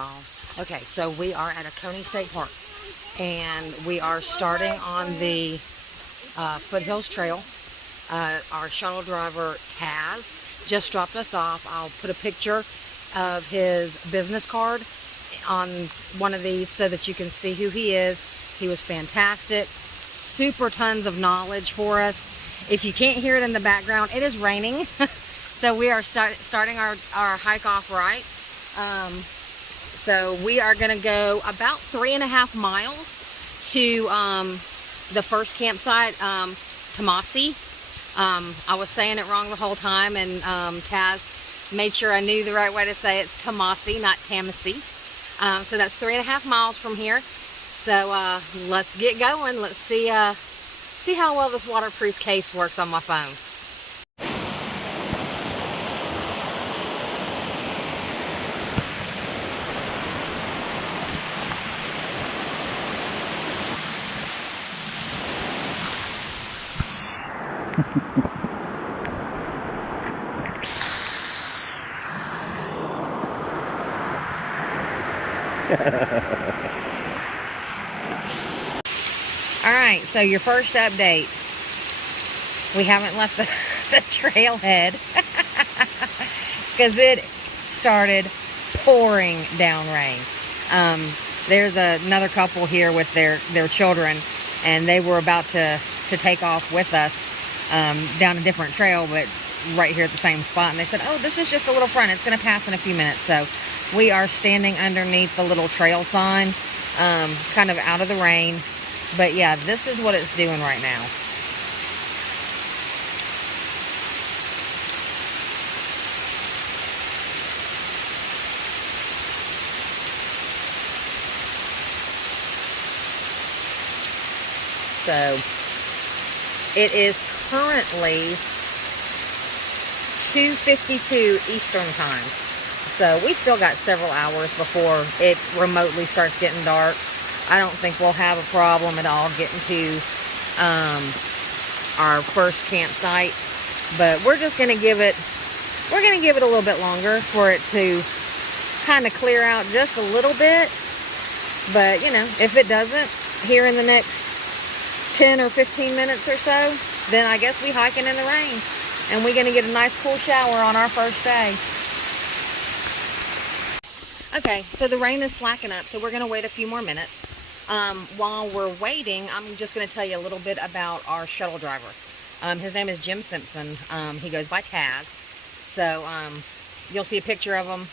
y'all. Okay, so we are at Oconee State Park, and we are starting on the Foothills Trail. Our shuttle driver, Taz, just dropped us off. I'll put a picture of his business card on one of these so that you can see who he is. He was fantastic. Super tons of knowledge for us. If you can't hear it in the background, it is raining. So we are starting our hike off right. So we are going to go about 3.5 miles to the first campsite, Tamasi. I was saying it wrong the whole time, and Taz made sure I knew the right way to say it. It's Tamasi, not Tamasi. So that's 3.5 miles from here. So let's get going. Let's see how well this waterproof case works on my phone. Alright, so your first update. We haven't left the trailhead because it started pouring down rain. There's another couple here with their children, and they were about to take off with us down a different trail, but right here at the same spot. And they said, oh, this is just a little front. It's going to pass in a few minutes. So we are standing underneath the little trail sign, kind of out of the rain. But yeah, this is what it's doing right now. So it is currently 2:52 Eastern time. So we still got several hours before it remotely starts getting dark. I don't think we'll have a problem at all getting to our first campsite, but we're just going to give it a little bit longer for it to kind of clear out just a little bit. But you know, if it doesn't here in the next 10 or 15 minutes or so, then I guess we hiking in the rain, and we're going to get a nice cool shower on our first day. Okay, so the rain is slacking up, so we're going to wait a few more minutes. While we're waiting, I'm just going to tell you a little bit about our shuttle driver. His name is Jim Simpson. He goes by Taz. So you'll see a picture of him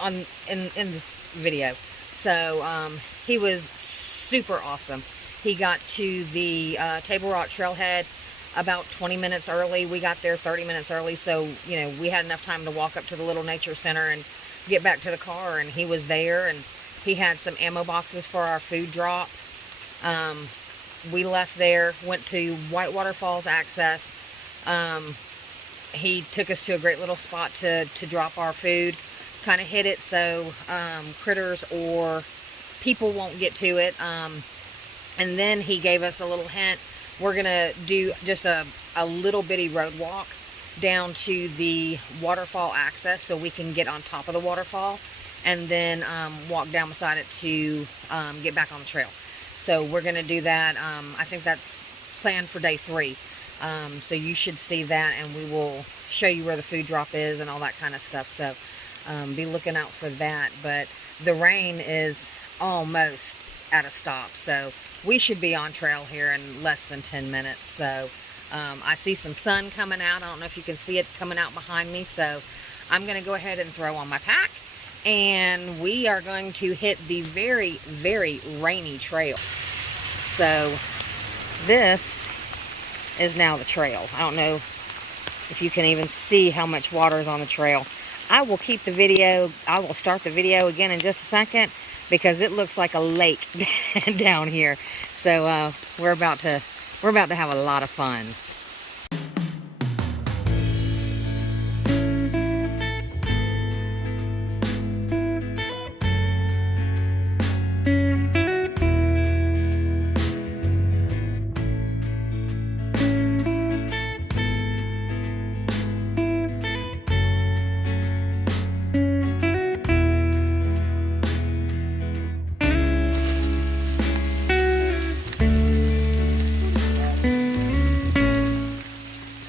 in this video. So he was super awesome. He got to the Table Rock Trailhead about 20 minutes early. We got there 30 minutes early, so you know, we had enough time to walk up to the little nature center and get back to the car, and he was there, and he had some ammo boxes for our food drop. We left there, went to Whitewater Falls Access. He took us to a great little spot to drop our food, kind of hid it so critters or people won't get to it. And then he gave us a little hint. We're gonna do just a little bitty road walk down to the waterfall access so we can get on top of the waterfall, and then walk down beside it to get back on the trail. So we're gonna do that. I think that's planned for day 3. So you should see that, and we will show you where the food drop is and all that kind of stuff. So be looking out for that. But the rain is almost at a stop, so we should be on trail here in less than 10 minutes. So I see some sun coming out. I don't know if you can see it coming out behind me. So I'm going to go ahead and throw on my pack, and we are going to hit the very, very rainy trail. So this is now the trail. I don't know if you can even see how much water is on the trail. I will keep the video. I will start the video again in just a second, because it looks like a lake down here. So we're about to have a lot of fun.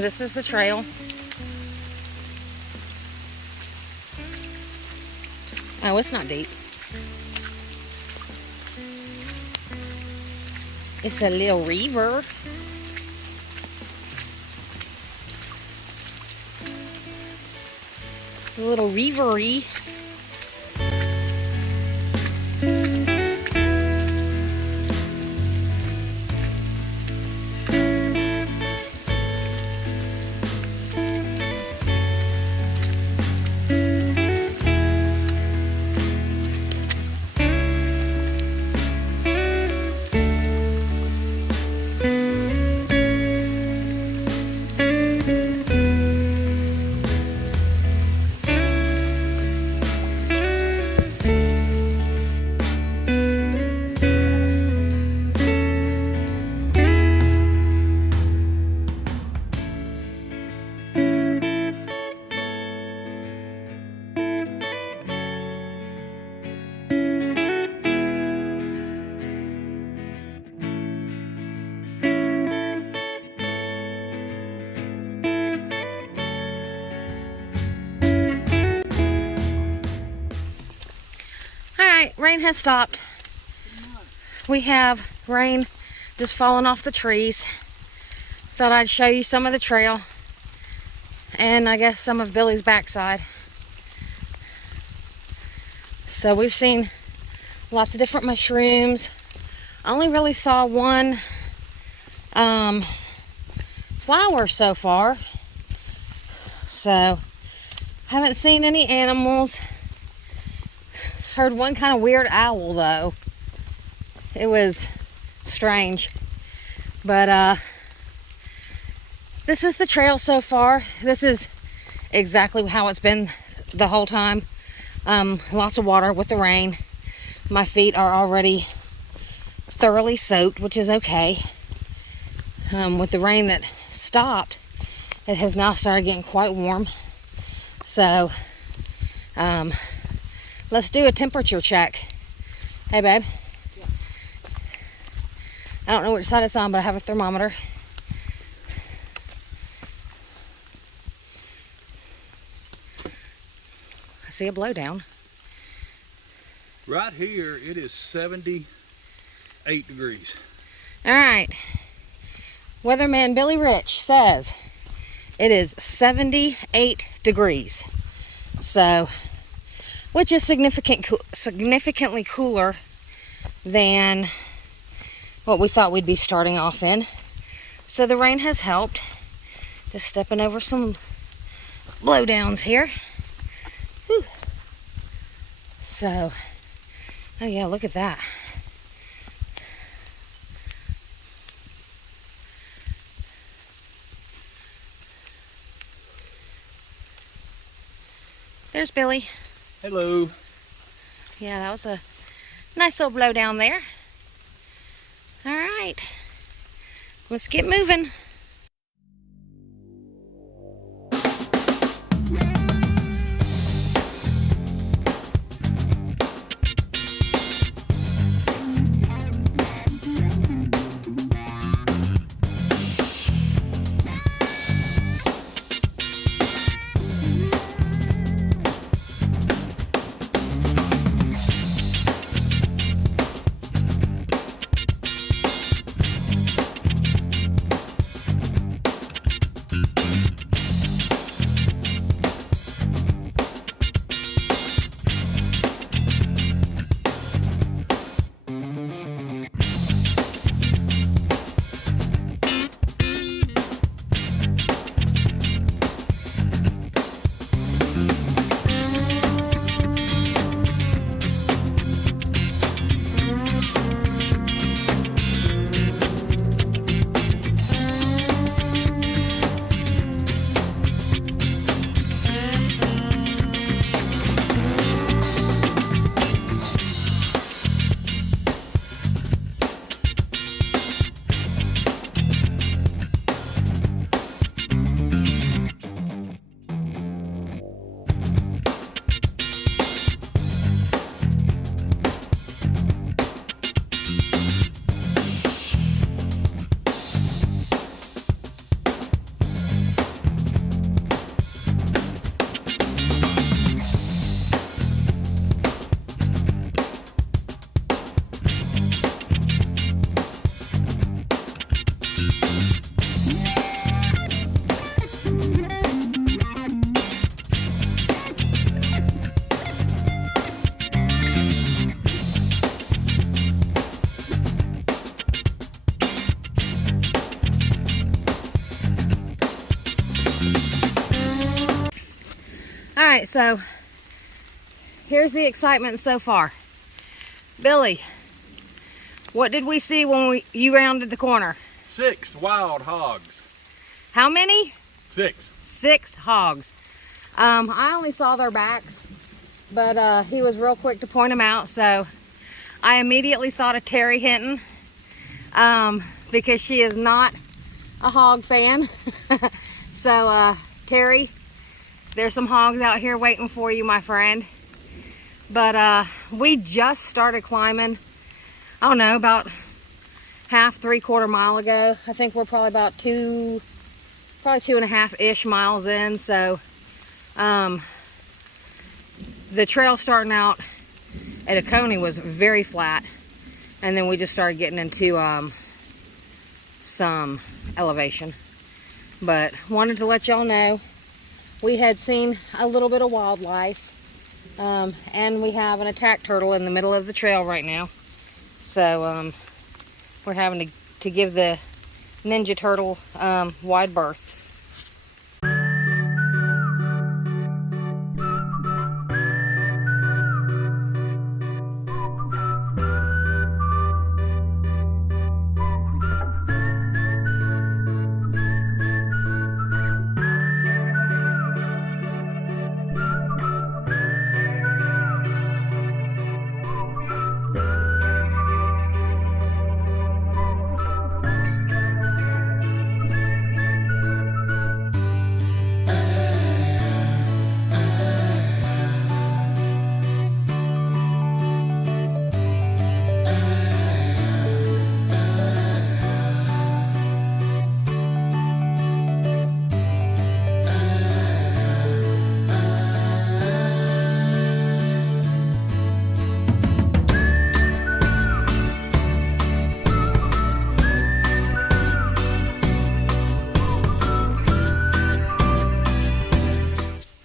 So this is the trail. Oh, it's not deep. It's a little river. It's a little rivery. Alright, rain has stopped. We have rain just falling off the trees. Thought I'd show you some of the trail. And I guess some of Billy's backside. So we've seen lots of different mushrooms. I only really saw one flower so far. So, haven't seen any animals. Heard one kind of weird owl though. It was strange. But this is the trail so far. This is exactly how it's been the whole time. Lots of water with the rain. My feet are already thoroughly soaked, which is okay. With the rain that stopped, it has now started getting quite warm. So, let's do a temperature check. Hey, babe. Yeah. I don't know which side it's on, but I have a thermometer. I see a blowdown. Right here, it is 78 degrees. All right. Weatherman Billy Rich says it is 78 degrees. So, which is significantly cooler than what we thought we'd be starting off in. So the rain has helped. Just stepping over some blowdowns here. Whew. So, oh yeah, look at that. There's Billy. Hello. Yeah, that was a nice little blow down there. All right, let's get moving. so here's the excitement so far. Billy, what did we see when you rounded the corner? 6 wild hogs. How many? 6. 6 hogs. I only saw their backs, but he was real quick to point them out, so I immediately thought of Terry Hinton, because she is not a hog fan. So Terry, there's some hogs out here waiting for you, my friend. But we just started climbing, I don't know, about half, 3/4 mile ago. I think we're probably about probably 2.5-ish miles in. So the trail starting out at Oconee was very flat, and then we just started getting into some elevation. But wanted to let y'all know we had seen a little bit of wildlife, and we have an attack turtle in the middle of the trail right now. So we're having to give the Ninja Turtle wide berth.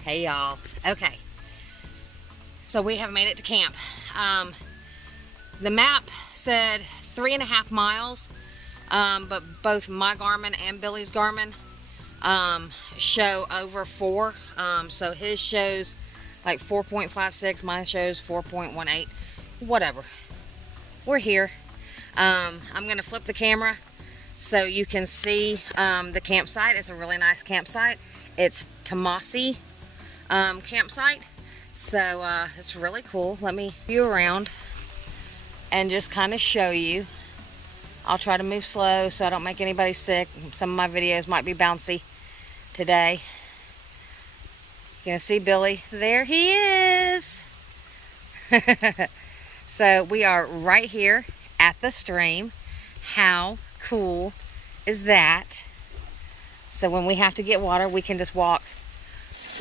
Hey y'all. Okay, so we have made it to camp. The map said 3.5 miles, but both my Garmin and Billy's Garmin show over 4. So his shows like 4.56, mine shows 4.18, whatever. We're here. I'm gonna flip the camera so you can see the campsite. It's a really nice campsite. It's Tomasi campsite, so it's really cool. Let me view around and just kind of show you. I'll try to move slow so I don't make anybody sick. Some of my videos might be bouncy today. You can see Billy. There he is. So we are right here at the stream. How cool is that? So when we have to get water, we can just walk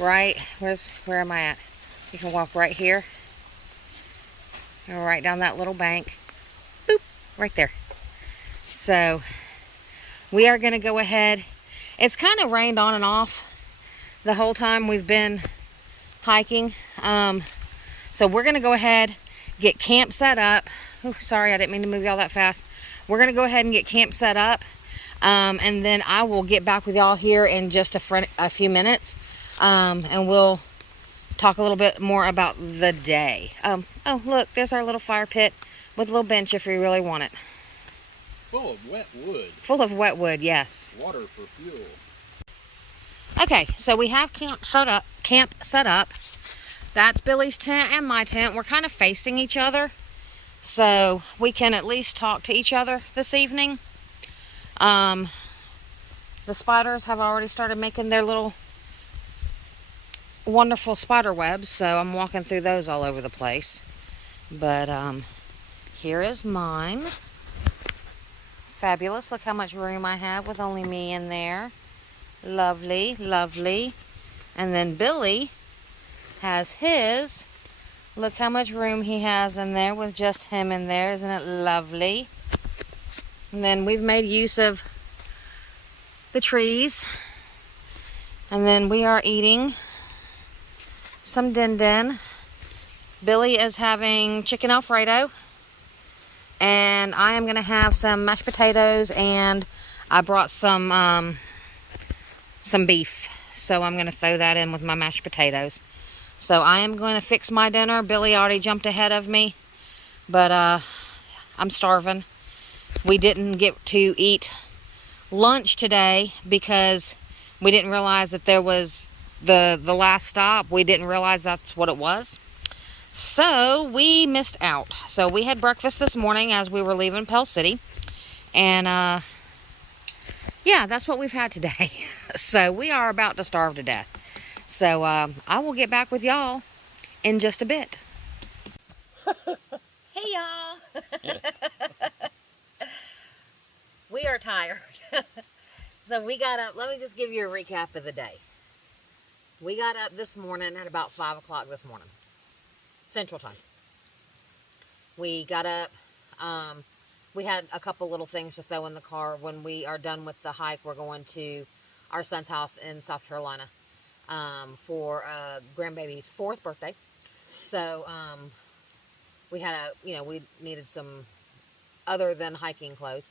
right, where am I at? You can walk right here, and right down that little bank, boop, right there. So we are going to go ahead. It's kind of rained on and off the whole time we've been hiking, so we're going to go ahead, get camp set up. Oh, sorry, I didn't mean to move y'all that fast. We're going to go ahead and get camp set up, and then I will get back with y'all here in just a few minutes. And we'll talk a little bit more about the day. Oh, look, there's our little fire pit with a little bench if we really want it. Full of wet wood. Full of wet wood, yes. Water for fuel. Okay, so we have camp set up. That's Billy's tent and my tent. We're kind of facing each other, so we can at least talk to each other this evening. The spiders have already started making their little wonderful spider webs, so I'm walking through those all over the place. But here is mine. Fabulous. Look how much room I have with only me in there. Lovely, lovely. And then Billy has his. Look how much room he has in there with just him in there. Isn't it lovely? And then we've made use of the trees, and then we are eating some din-din. Billy is having chicken Alfredo, and I am going to have some mashed potatoes, and I brought some beef, so I'm going to throw that in with my mashed potatoes. So I am going to fix my dinner. Billy already jumped ahead of me, but I'm starving. We didn't get to eat lunch today because we didn't realize that there was the last stop. We didn't realize that's what it was. So we missed out. So we had breakfast this morning as we were leaving Pell City. And yeah, that's what we've had today. So we are about to starve to death. So I will get back with y'all in just a bit. Hey y'all. We are tired. So we got up. Let me just give you a recap of the day. We got up this morning at about 5 o'clock this morning, Central Time. We got up. We had a couple little things to throw in the car. When we are done with the hike, we're going to our son's house in South Carolina for grandbaby's 4th birthday. So we had we needed some other than hiking clothes.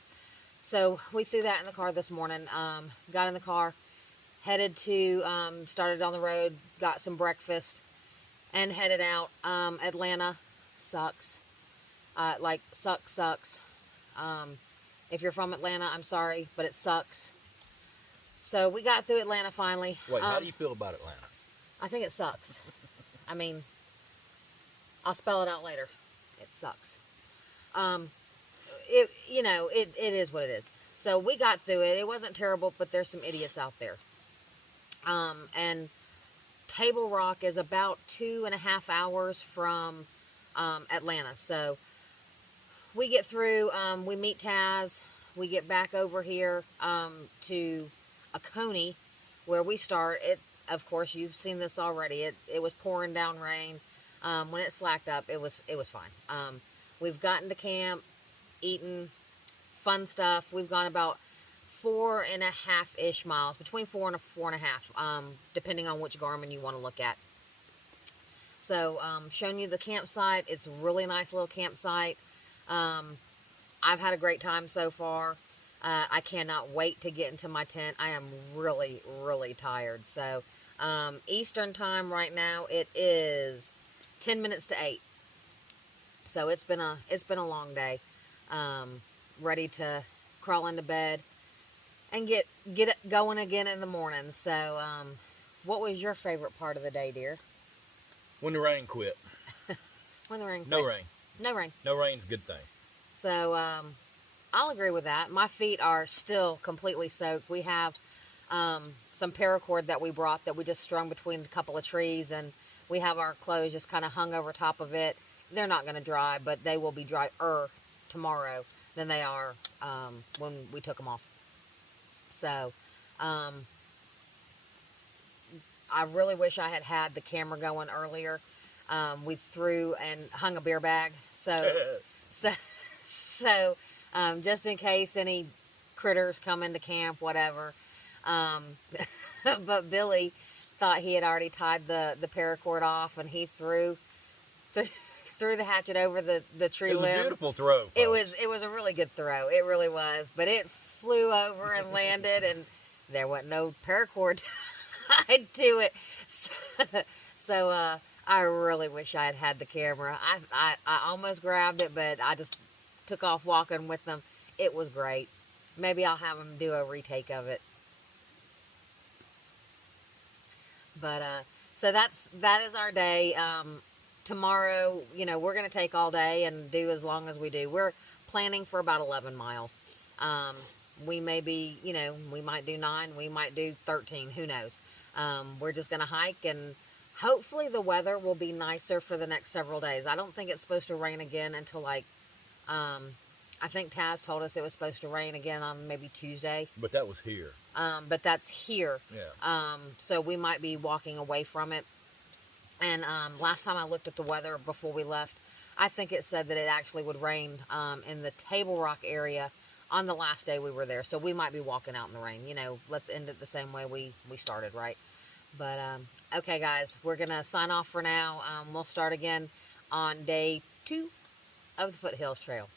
So we threw that in the car this morning. Got in the car, headed to, started on the road, got some breakfast, and headed out. Atlanta sucks. Sucks. If you're from Atlanta, I'm sorry, but it sucks. So we got through Atlanta finally. Wait, how do you feel about Atlanta? I think it sucks. I mean, I'll spell it out later. It sucks. It is what it is. So we got through it. It wasn't terrible, but there's some idiots out there. And Table Rock is about 2.5 hours from Atlanta. So we get through, we meet Taz, we get back over here to Oconee, where we start. Of course, you've seen this already. It was pouring down rain. When it slacked up, it was fine. We've gotten to camp, eaten, fun stuff. We've gone about 4.5-ish miles, between 4 and 4.5, depending on which Garmin you want to look at. So, showing you the campsite. It's a really nice little campsite. I've had a great time so far. I cannot wait to get into my tent. I am really, really tired. So, Eastern time right now, it is 10 minutes to 8. So it's been a long day. Ready to crawl into bed and get it going again in the morning. So, what was your favorite part of the day, dear? When the rain quit. When the rain quit. No rain. No rain. No rain's a good thing. So, I'll agree with that. My feet are still completely soaked. We have some paracord that we brought that we just strung between a couple of trees, and we have our clothes just kind of hung over top of it. They're not going to dry, but they will be drier tomorrow than they are when we took them off. So, I really wish I had the camera going earlier. We threw and hung a beer bag. So just in case any critters come into camp, whatever. But Billy thought he had already tied the paracord off, and he threw the hatchet over the tree limb. It was a beautiful throw. Folks. It was a really good throw. It really was. But it flew over and landed, and there wasn't no paracord tied to it. So I really wish I had the camera. I almost grabbed it, but I just took off walking with them. It was great. Maybe I'll have them do a retake of it. But so that is our day. Tomorrow, we're going to take all day and do as long as we do. We're planning for about 11 miles. We may be, we might do 9, we might do 13, who knows. We're just going to hike, and hopefully the weather will be nicer for the next several days. I don't think it's supposed to rain again until I think Taz told us it was supposed to rain again on maybe Tuesday. But that was here. But that's here. Yeah. So we might be walking away from it. And last time I looked at the weather before we left, I think it said that it actually would rain in the Table Rock area on the last day we were there. So we might be walking out in the rain. Let's end it the same way we started, right? But, okay, guys, we're going to sign off for now. We'll start again on day 2 of the Foothills Trail.